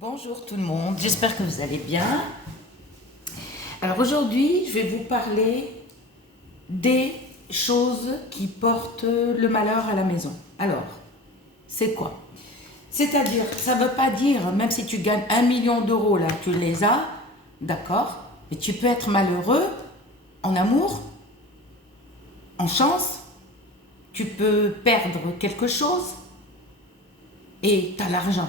Bonjour tout le monde, j'espère que vous allez bien. Alors aujourd'hui, je vais vous parler des choses qui portent le malheur à la maison. Alors, c'est quoi? C'est-à-dire, ça ne veut pas dire, même si tu gagnes 1 million d'euros, là, tu les as, d'accord, mais tu peux être malheureux en amour, en chance, tu peux perdre quelque chose et tu as l'argent.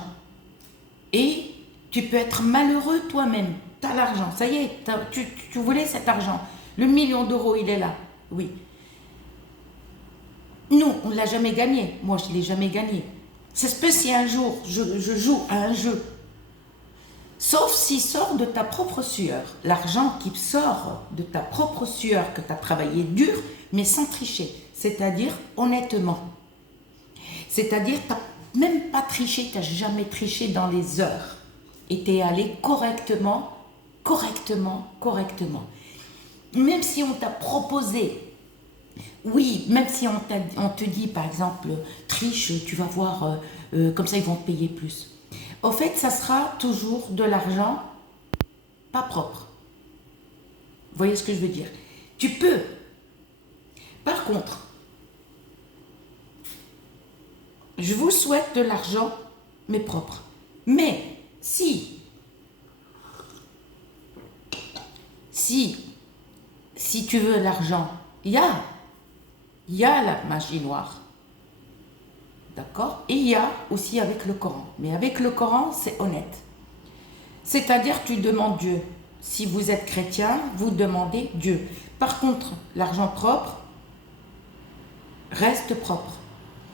Et tu peux être malheureux toi-même. Tu as l'argent, ça y est, tu voulais cet argent. Le 1 million d'euros, il est là. Oui. Nous, on ne l'a jamais gagné. Moi, je ne l'ai jamais gagné. C'est spécial un jour, je joue à un jeu. Sauf s'il sort de ta propre sueur. L'argent qui sort de ta propre sueur, que tu as travaillé dur, mais sans tricher. C'est-à-dire honnêtement. C'est-à-dire, tu n'as même pas triché, tu n'as jamais triché dans les heures. Et tu es allé correctement. Même si on t'a proposé, oui, même si on te dit par exemple, triche, tu vas voir, comme ça ils vont te payer plus. Au fait, ça sera toujours de l'argent pas propre. Vous voyez ce que je veux dire? Tu peux. Par contre, je vous souhaite de l'argent, mais propre. Mais si tu veux l'argent, il y a la magie noire. D'accord? Et il y a aussi avec le Coran. Mais avec le Coran, c'est honnête. C'est-à-dire, tu demandes Dieu. Si vous êtes chrétien, vous demandez Dieu. Par contre, l'argent propre reste propre.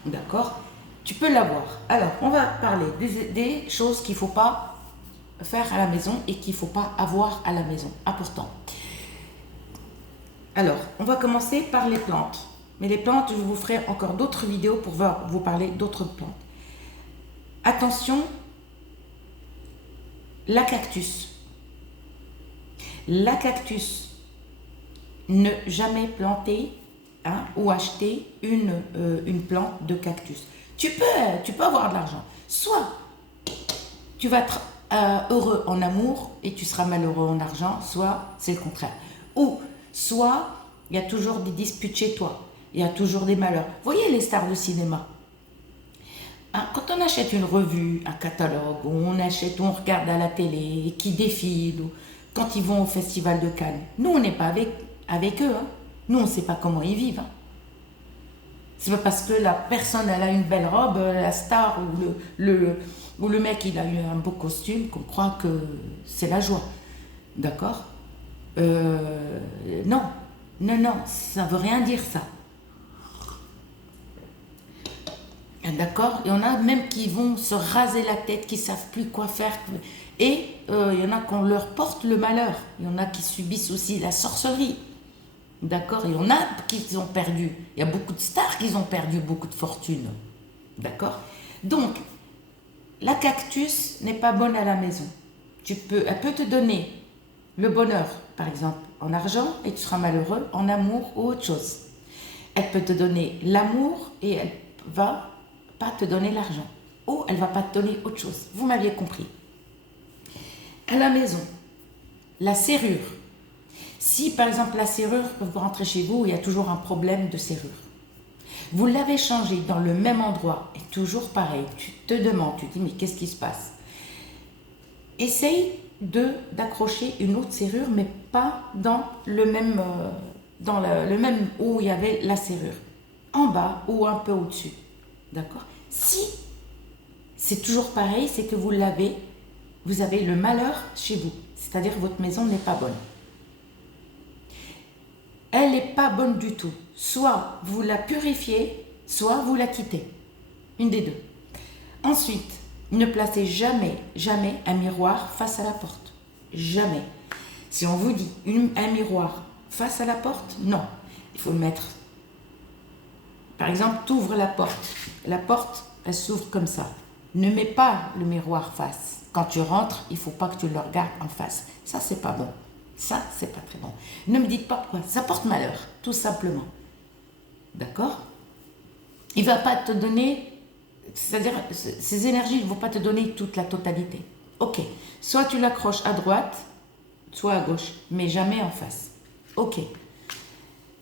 D'accord? Tu peux l'avoir. Alors, on va parler des choses qu'il ne faut pas faire à la maison et qu'il ne faut pas avoir à la maison. Important. Alors, on va commencer par les plantes. Mais les plantes, je vous ferai encore d'autres vidéos pour vous parler d'autres plantes. Attention, la cactus. La cactus, ne jamais planter ou acheter une plante de cactus. Tu peux avoir de l'argent. Soit tu vas être heureux en amour et tu seras malheureux en argent, soit c'est le contraire. Ou soit il y a toujours des disputes chez toi, il y a toujours des malheurs. Vous voyez les stars de cinéma, quand on achète une revue, un catalogue, ou on regarde à la télé, qui défilent, ou quand ils vont au festival de Cannes, nous on n'est pas avec eux, nous on ne sait pas comment ils vivent. C'est pas parce que la personne elle a une belle robe, la star ou le mec il a eu un beau costume qu'on croit que c'est la joie. D'accord? Non, ça veut rien dire ça. D'accord? Il y en a même qui vont se raser la tête, qui ne savent plus quoi faire. Et il y en a qu'on leur porte le malheur. Il y en a qui subissent aussi la sorcellerie. D'accord? Il y en a qui ont perdu. Il y a beaucoup de stars qui ont perdu beaucoup de fortune. D'accord? Donc, la cactus n'est pas bonne à la maison. Elle peut te donner le bonheur, par exemple, en argent, et tu seras malheureux, en amour ou autre chose. Elle peut te donner l'amour et elle va pas te donner l'argent. Ou elle va pas te donner autre chose. Vous m'aviez compris. À la maison, la serrure. Si par exemple la serrure, vous rentrez chez vous, il y a toujours un problème de serrure. Vous l'avez changée dans le même endroit et toujours pareil. Tu te demandes, tu te dis mais qu'est-ce qui se passe? Essaye d'accrocher une autre serrure, mais pas dans le même où il y avait la serrure. En bas ou un peu au-dessus. D'accord? Si c'est toujours pareil, c'est que vous avez le malheur chez vous. C'est-à-dire que votre maison n'est pas bonne. Elle n'est pas bonne du tout. Soit vous la purifiez, soit vous la quittez. Une des deux. Ensuite, ne placez jamais un miroir face à la porte. Jamais. Si on vous dit un miroir face à la porte, non. Il faut le mettre. Par exemple, tu ouvres la porte. La porte, elle s'ouvre comme ça. Ne mets pas le miroir face. Quand tu rentres, il ne faut pas que tu le regardes en face. Ça, c'est pas bon. Ça, c'est pas très bon. Ne me dites pas pourquoi. Ça porte malheur, tout simplement. D'accord? Il ne va pas te donner, c'est-à-dire, ces énergies ne vont pas te donner toute la totalité. Ok. Soit tu l'accroches à droite, soit à gauche, mais jamais en face. Ok.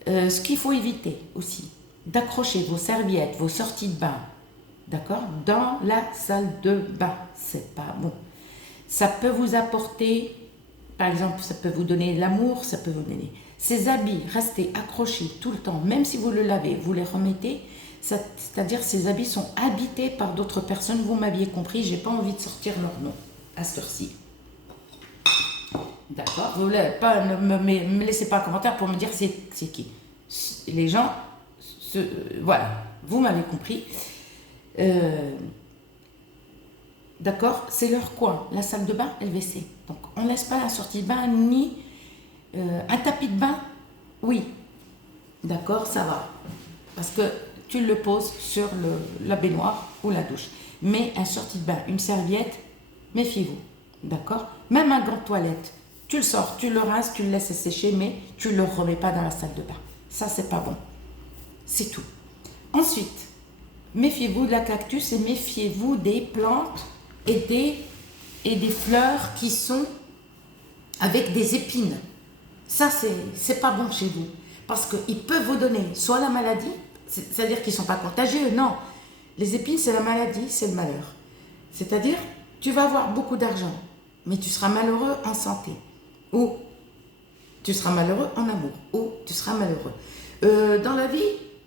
Ce qu'il faut éviter aussi, d'accrocher vos serviettes, vos sorties de bain, d'accord, dans la salle de bain. C'est pas bon. Ça peut vous apporter, par exemple, ça peut vous donner de l'amour, ça peut vous donner. Ces habits, restez accrochés tout le temps, même si vous le lavez, vous les remettez. C'est-à-dire ces habits sont habités par d'autres personnes. Vous m'aviez compris, j'ai pas envie de sortir leur nom à cette heure-ci. D'accord. Vous ne me laissez pas un commentaire pour me dire c'est qui. Les gens, voilà, vous m'avez compris. D'accord, c'est leur coin, la salle de bain et le WC. Donc on ne laisse pas la sortie de bain ni un tapis de bain. Oui, d'accord, ça va. Parce que tu le poses sur la baignoire ou la douche. Mais un sortie de bain, une serviette, méfiez-vous. D'accord. Même un gant de toilette, tu le sors, tu le rinces, tu le laisses sécher, mais tu ne le remets pas dans la salle de bain. Ça, c'est pas bon. C'est tout. Ensuite, méfiez-vous de la cactus et méfiez-vous des plantes et des fleurs qui sont avec des épines. Ça, c'est pas bon chez vous. Parce qu'ils peuvent vous donner soit la maladie, c'est-à-dire qu'ils ne sont pas contagieux, non. Les épines, c'est la maladie, c'est le malheur. C'est-à-dire, tu vas avoir beaucoup d'argent, mais tu seras malheureux en santé. Ou tu seras malheureux en amour. Ou tu seras malheureux. Dans la vie,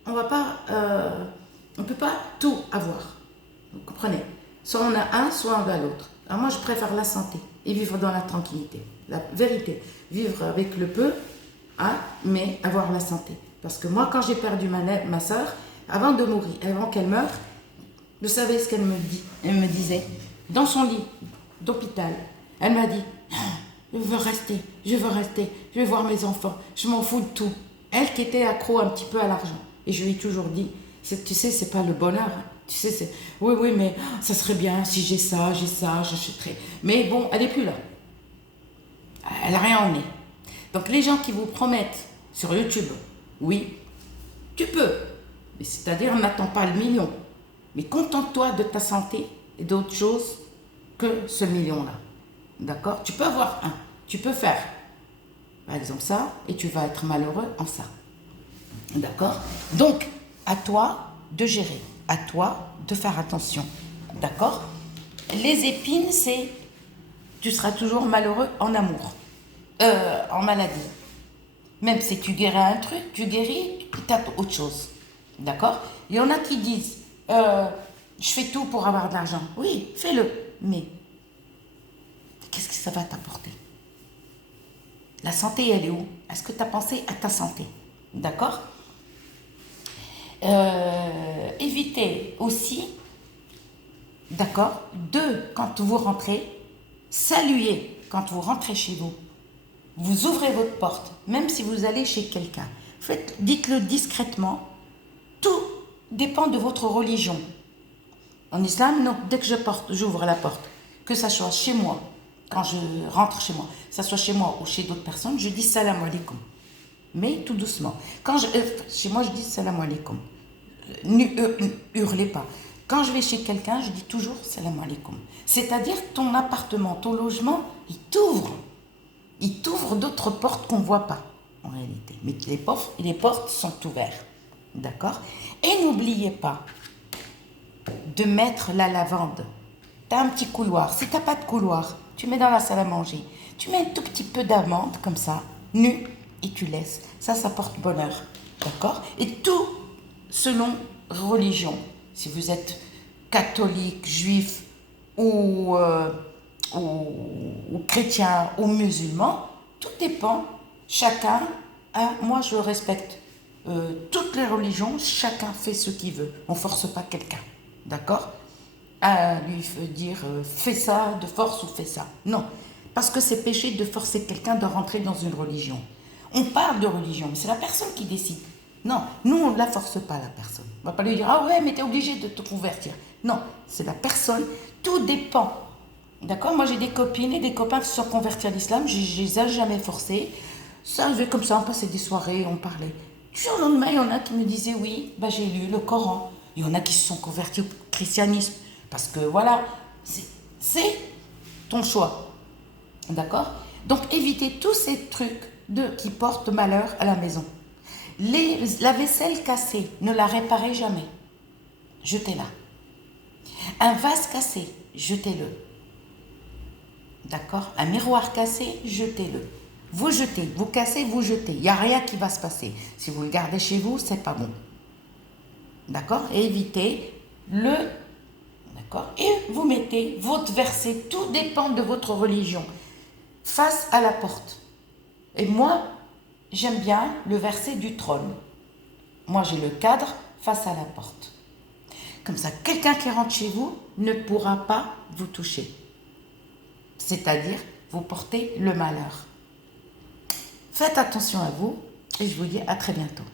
on ne peut pas tout avoir. Vous comprenez? Soit on a un, soit on a l'autre. Alors moi, je préfère la santé et vivre dans la tranquillité. La vérité, vivre avec le peu, hein, mais avoir la santé. Parce que moi, quand j'ai perdu ma soeur, avant de mourir, avant qu'elle meure, vous savez ce qu'elle me dit? Elle me disait, dans son lit d'hôpital, elle m'a dit, je veux rester, je vais voir mes enfants, je m'en fous de tout. Elle qui était accro un petit peu à l'argent. Et je lui ai toujours dit, tu sais, c'est pas le bonheur. Hein. Tu sais, oui, mais ça serait bien si j'ai ça, j'achèterais. Mais bon, elle n'est plus là. Elle n'a rien emmené. Donc les gens qui vous promettent sur YouTube, oui, tu peux. Mais c'est-à-dire, n'attends pas le million. Mais contente-toi de ta santé et d'autres choses que ce million-là. D'accord? Tu peux avoir un. Tu peux faire, par exemple, ça, et tu vas être malheureux en ça. D'accord? Donc, à toi de gérer. À toi de faire attention. D'accord? Les épines, c'est... Tu seras toujours malheureux en amour. En maladie. Même si tu guéris un truc, tu guéris, tu tapes autre chose. D'accord? Il y en a qui disent, je fais tout pour avoir de l'argent. Oui, fais-le. Mais qu'est-ce que ça va t'apporter? La santé, elle est où? Est-ce que tu as pensé à ta santé? D'accord? Évitez aussi, d'accord, quand vous rentrez, saluez quand vous rentrez chez vous. Vous ouvrez votre porte, même si vous allez chez quelqu'un. Dites-le discrètement. Tout dépend de votre religion. En islam, non, dès que j'ouvre la porte, que ça soit chez moi, quand je rentre chez moi, que ça soit chez moi ou chez d'autres personnes, je dis salam alaikum. Mais tout doucement. Chez moi, je dis salam alaikum. Hurlez pas. Quand je vais chez quelqu'un, je dis toujours salam alaikum. C'est-à-dire ton appartement, ton logement, il t'ouvre. Il t'ouvre d'autres portes qu'on ne voit pas, en réalité. Mais les portes sont ouvertes. D'accord? Et n'oubliez pas de mettre la lavande. Tu as un petit couloir. Si tu n'as pas de couloir, tu mets dans la salle à manger. Tu mets un tout petit peu d'amande, comme ça, nu, et tu laisses. Ça porte bonheur. D'accord? Et tout selon religion. Si vous êtes catholique, juif ou chrétien ou musulman, tout dépend. Chacun, moi je respecte toutes les religions, chacun fait ce qu'il veut. On ne force pas quelqu'un. D'accord? À lui dire fais ça de force ou fais ça. Non. Parce que c'est péché de forcer quelqu'un de rentrer dans une religion. On parle de religion, mais c'est la personne qui décide. Non, nous on ne la force pas la personne. On ne va pas lui dire ah ouais mais tu es obligé de te convertir. Non, c'est la personne. Tout dépend. D'accord? Moi j'ai des copines et des copains qui se sont convertis à l'islam, je ne les ai jamais forcés. Ça arrivait comme ça, on passait des soirées, on parlait. Du jour au lendemain, il y en a qui me disaient oui, j'ai lu le Coran. Il y en a qui se sont convertis au christianisme. Parce que voilà, c'est ton choix. D'accord? Donc évitez tous ces trucs qui portent malheur à la maison. La vaisselle cassée, ne la réparez jamais. Jetez-la. Un vase cassé, jetez-le. D'accord? Un miroir cassé, jetez-le. Vous jetez, vous cassez, vous jetez. Il n'y a rien qui va se passer. Si vous le gardez chez vous, c'est pas bon. D'accord? Et évitez le... D'accord? Et vous mettez votre verset, tout dépend de votre religion, face à la porte. Et moi, j'aime bien le verset du trône. Moi, j'ai le cadre face à la porte. Comme ça, quelqu'un qui rentre chez vous ne pourra pas vous toucher. C'est-à-dire, vous portez le malheur. Faites attention à vous et je vous dis à très bientôt.